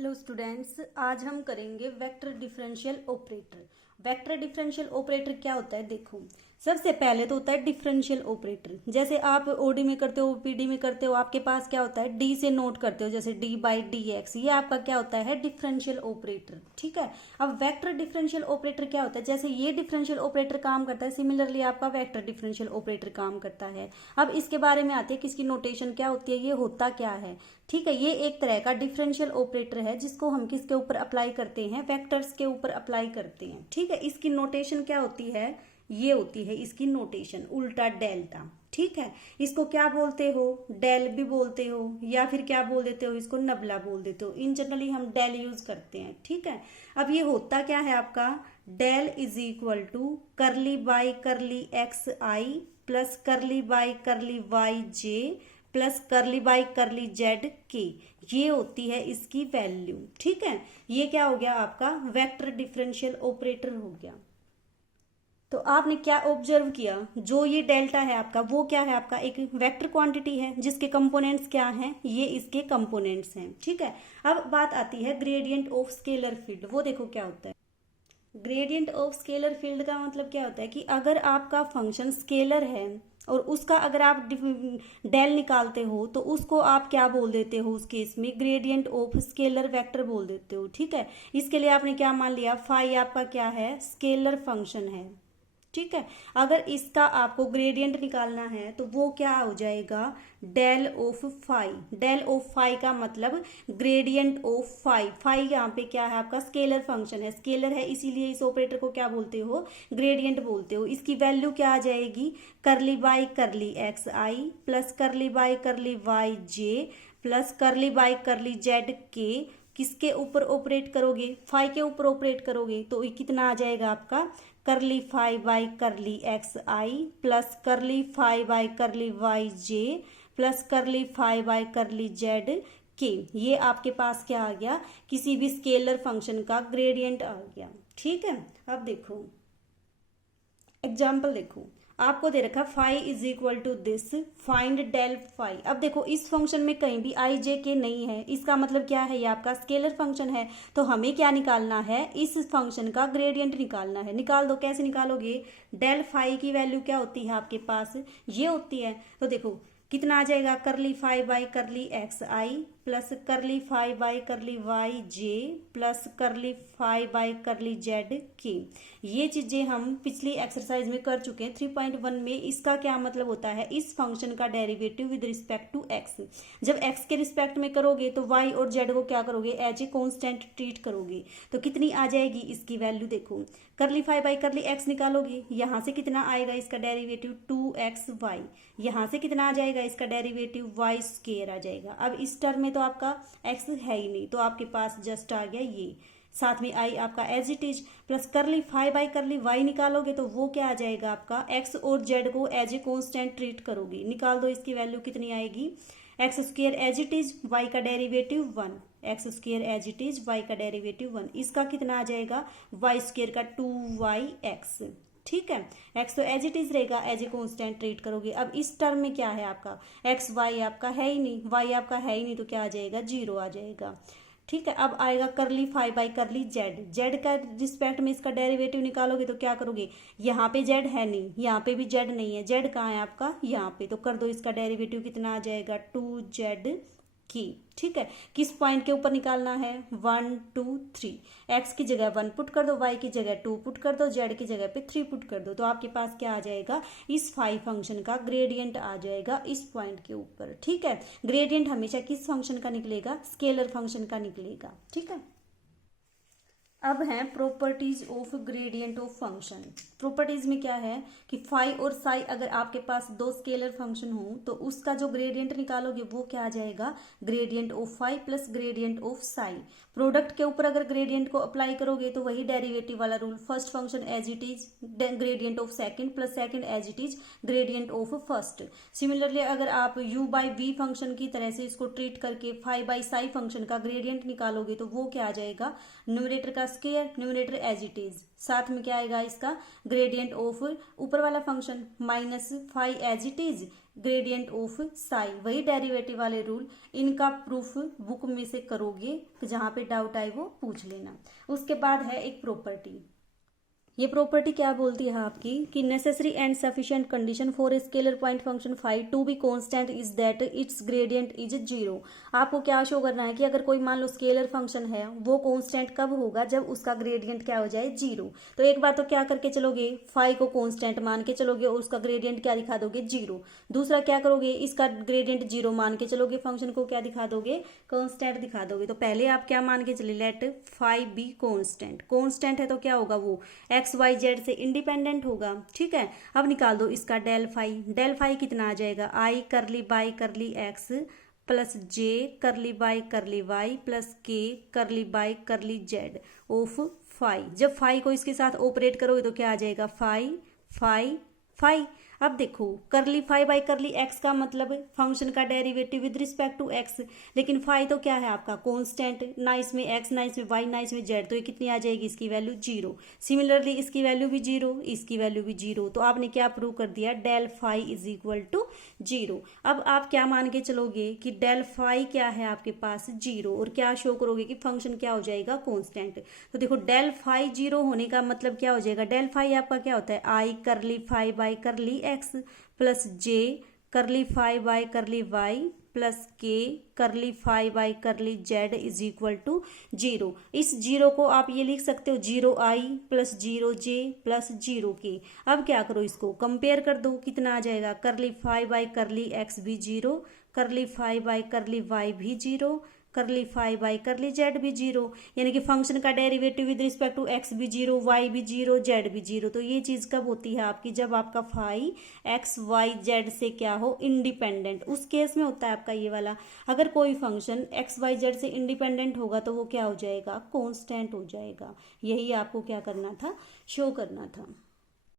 Hello students, आज हम करेंगे vector differential operator. Vector differential operator क्या होता है? देखो, सबसे पहले तो होता है डिफरेंशियल ऑपरेटर। जैसे आप ओडी में करते हो, पीडी में करते हो, आपके पास क्या होता है, डी से नोट करते हो, जैसे डी बाई डी एक्स, ये आपका क्या होता है, डिफरेंशियल ऑपरेटर। ठीक है। अब वेक्टर डिफरेंशियल ऑपरेटर क्या होता है? जैसे ये डिफरेंशियल ऑपरेटर काम करता है, सिमिलरली आपका वेक्टर डिफरेंशियल ऑपरेटर काम करता है। अब इसके बारे में आती है कि इसकी नोटेशन क्या होती है, ये होता क्या है। ठीक है, ये एक तरह का डिफरेंशियल ऑपरेटर है जिसको हम किसके ऊपर अप्लाई करते हैं, वेक्टर्स के ऊपर अप्लाई करते हैं। ठीक है, इसकी नोटेशन क्या होती है, ये होती है इसकी नोटेशन उल्टा डेल्टा। ठीक है, इसको क्या बोलते हो, डेल भी बोलते हो, या फिर क्या बोल देते हो, इसको नबला बोल देते हो। इन जनरली हम डेल यूज करते हैं। ठीक है, अब ये होता क्या है आपका, del is equal to curly by curly x i plus curly by curly y j plus curly by curly z के, ये होती है इसकी वैल्यू। ठीक है, ये क्या हो गया आपका वेक्टर डिफरेंशियल ऑपरेटर हो गया। तो आपने क्या ऑब्जर्व किया, जो ये डेल्टा है आपका, वो क्या है आपका, एक वेक्टर क्वांटिटी है जिसके कंपोनेंट्स क्या हैं, ये इसके कंपोनेंट्स हैं। ठीक है, अब बात आती है ग्रेडियंट ऑफ स्केलर फील्ड। वो देखो क्या होता है, ग्रेडियंट ऑफ स्केलर फील्ड का मतलब क्या होता है कि अगर आपका फंक्शन स्केलर है और उसका अगर आप डेल निकालते हो तो उसको आप क्या बोल देते हो, उस केस में ग्रेडियंट ऑफ स्केलर वेक्टर बोल देते हो। ठीक है, इसके लिए आपने क्या मान लिया, फाई आपका क्या है, स्केलर फंक्शन है। ठीक है, अगर इसका आपको ग्रेडियंट निकालना है तो वो क्या हो जाएगा, del of phi. Del of phi का मतलब ग्रेडियंट ऑफ फाई। फाई यहाँ पे क्या है आपका, स्केलर फंक्शन है, स्केलर है, इसीलिए इस ऑपरेटर को क्या बोलते हो, ग्रेडियंट बोलते हो। इसकी वैल्यू क्या आ जाएगी, curly by curly x i plus curly by curly y j plus curly by curly z k. किसके ऊपर ऑपरेट करोगे, फाई के ऊपर ऑपरेट करोगे, तो ये कितना आ जाएगा आपका, curly phi by curly x i plus curly phi by curly y j plus curly phi by curly z के। ये आपके पास क्या आ गया, किसी भी स्केलर फंक्शन का ग्रेडियंट आ गया। ठीक है, अब देखो एग्जाम्पल, देखो आपको दे रखा phi is equal to this, find del phi. अब देखो इस फंक्शन में कहीं भी आई जे के नहीं है, इसका मतलब क्या है, ये आपका स्केलर फंक्शन है। तो हमें क्या निकालना है, इस फंक्शन का ग्रेडियंट निकालना है। निकाल दो, कैसे निकालोगे, डेल फाई की वैल्यू क्या होती है आपके पास, ये होती है। तो देखो कितना आ जाएगा, curly phi by curly x i plus curly phi by curly y j plus curly phi by curly z के। ये चीजें हम पिछली एक्सरसाइज में कर चुके हैं 3.1 में। इसका क्या मतलब होता है, इस फंक्शन का derivative with respect to x. जब एक्स के रिस्पेक्ट में करोगे तो वाई और जेड को क्या करोगे, एज ए कॉन्स्टेंट ट्रीट करोगे। तो कितनी आ जाएगी इसकी वैल्यू, देखो करली फाई बाई करली एक्स निकालोगे, यहाँ से कितना आएगा इसका डेरिवेटिव 2xy, यहाँ से कितना आ जाएगा इसका डेरिवेटिव y स्क्वायर आ जाएगा। अब इस टर्म में तो आपका x है ही नहीं, तो आपके पास जस्ट आ गया ये, साथ में आई आपका as it is, plus curly phi by curly y निकालोगे तो वो क्या आ जाएगा आपका, x और z को एज ए कॉन्स्टेंट ट्रीट करोगे। निकाल दो, इसकी वैल्यू कितनी आएगी, X square as it is, Y का derivative 1, X square as it is, Y का डेरिवेटिव 1, इसका कितना आ जाएगा, वाई स्क्वायर का 2yx। ठीक है, एक्स तो एज इट इज रहेगा, एज ए कॉन्स्टेंट ट्रीट करोगे। अब इस टर्म में क्या है आपका, एक्स वाई आपका है ही नहीं, वाई आपका है ही नहीं, तो क्या आ जाएगा, 0 आ जाएगा। ठीक है, अब आएगा curly phi by curly z, z का रिस्पेक्ट में इसका डेरिवेटिव निकालोगे तो क्या करोगे, यहाँ पे जेड है नहीं, यहाँ पे भी जेड नहीं है, जेड कहाँ है आपका, यहाँ पे, तो कर दो इसका डेरिवेटिव, कितना आ जाएगा 2z की। ठीक है, किस पॉइंट के ऊपर निकालना है, 1 2 3, एक्स की जगह 1 पुट कर दो, वाई की जगह 2 पुट कर दो, जेड की जगह पे 3 पुट कर दो, तो आपके पास क्या आ जाएगा, इस फाई फंक्शन का ग्रेडियंट आ जाएगा इस पॉइंट के ऊपर। ठीक है, ग्रेडियंट हमेशा किस फंक्शन का निकलेगा, स्केलर फंक्शन का निकलेगा। ठीक है, अब है properties of gradient of function. Properties में क्या है कि फाई और साई अगर आपके पास दो स्केलर फंक्शन हो तो उसका जो ग्रेडियंट निकालोगे वो क्या आ जाएगा, gradient of phi plus gradient of psi. Product के ऊपर अगर ग्रेडियंट को अप्लाई करोगे तो वही डेरिवेटिव वाला rule, first function as it is gradient of second plus second as it is gradient of first. Similarly अगर आप u बाई वी फंक्शन की तरह से इसको ट्रीट करके फाई बाई साई फंक्शन का ग्रेडियंट निकालोगे तो वो क्या आ जाएगा, न्यूमरेटर का square, numerator as it is, साथ में क्या आएगा इसका ग्रेडियंट ऑफ ऊपर वाला function minus phi as it is gradient of psi, वही डेरिवेटिव वाले रूल, इनका प्रूफ बुक में से करोगे, जहां पे डाउट आए वो पूछ लेना। उसके बाद है एक प्रॉपर्टी। ये प्रॉपर्टी क्या बोलती है आपकी कि necessary and sufficient condition for a scalar point function phi to be constant is that its gradient is 0। आपको क्या शो करना है कि अगर कोई मान लो स्केलर फंक्शन है वो कांस्टेंट कब होगा, जब उसका ग्रेडियंट क्या हो जाए 0। तो एक बार तो क्या करके चलोगे, फाई को कांस्टेंट मान के चलोगे और उसका ग्रेडियंट क्या दिखा दोगे 0। दूसरा क्या करोगे, इसका ग्रेडियंट 0 मान के चलोगे, फंक्शन को क्या दिखा दोगे, कांस्टेंट दिखा दोगे। तो पहले आप क्या मान के चले, let phi be constant. Constant है तो क्या होगा, वो एक्स वाई जेड से इंडिपेंडेंट होगा। ठीक है, अब निकाल दो इसका डेल फाई। डेल फाई कितना आ जाएगा, आई करली by curly X plus J करली by curly Y plus K curly by curly z of phi. जब फाई को इसके साथ ऑपरेट करोगे तो क्या आ जाएगा, फाई फाई फाई। अब देखो करली फाई बाई करली एक्स का मतलब फंक्शन का derivative with respect to x, लेकिन फाई तो क्या है आपका कांस्टेंट, ना इसमें एक्स ना इसमें वाई ना इसमें जेड, तो ये कितनी आ जाएगी, इसकी वैल्यू 0। सिमिलरली इसकी वैल्यू भी 0, इसकी वैल्यू भी 0। तो आपने क्या प्रूव कर दिया, del phi is equal to 0। अब आप क्या मान के चलोगे कि डेल फाई क्या है आपके पास 0, और क्या शो करोगे कि फंक्शन क्या हो जाएगा, कांस्टेंट। तो देखो डेल फाई 0 होने का मतलब क्या हो जाएगा, डेल फाई आपका क्या होता है, I curly phi by curly X plus J curly phi by curly Y plus K curly phi by curly Z is equal to 0। इस 0 को आप ये लिख सकते हो 0 आई प्लस 0 जे प्लस 0 के। अब क्या करो, इसको कंपेयर कर दो, कितना आ जाएगा, curly phi by curly x भी 0, करली फाई बाई करली वाई भी 0, करली फाई बाई करली जेड भी 0। यानी कि फंक्शन का derivative with respect to x भी 0, वाई भी 0, जेड भी 0। तो ये चीज कब होती है आपकी, जब आपका फाई एक्स वाई जेड से क्या हो, इंडिपेंडेंट। उस केस में होता है आपका ये वाला। अगर कोई फंक्शन एक्स वाई जेड से इंडिपेंडेंट होगा तो वो क्या हो जाएगा, कांस्टेंट हो जाएगा। यही आपको क्या करना था, शो करना था।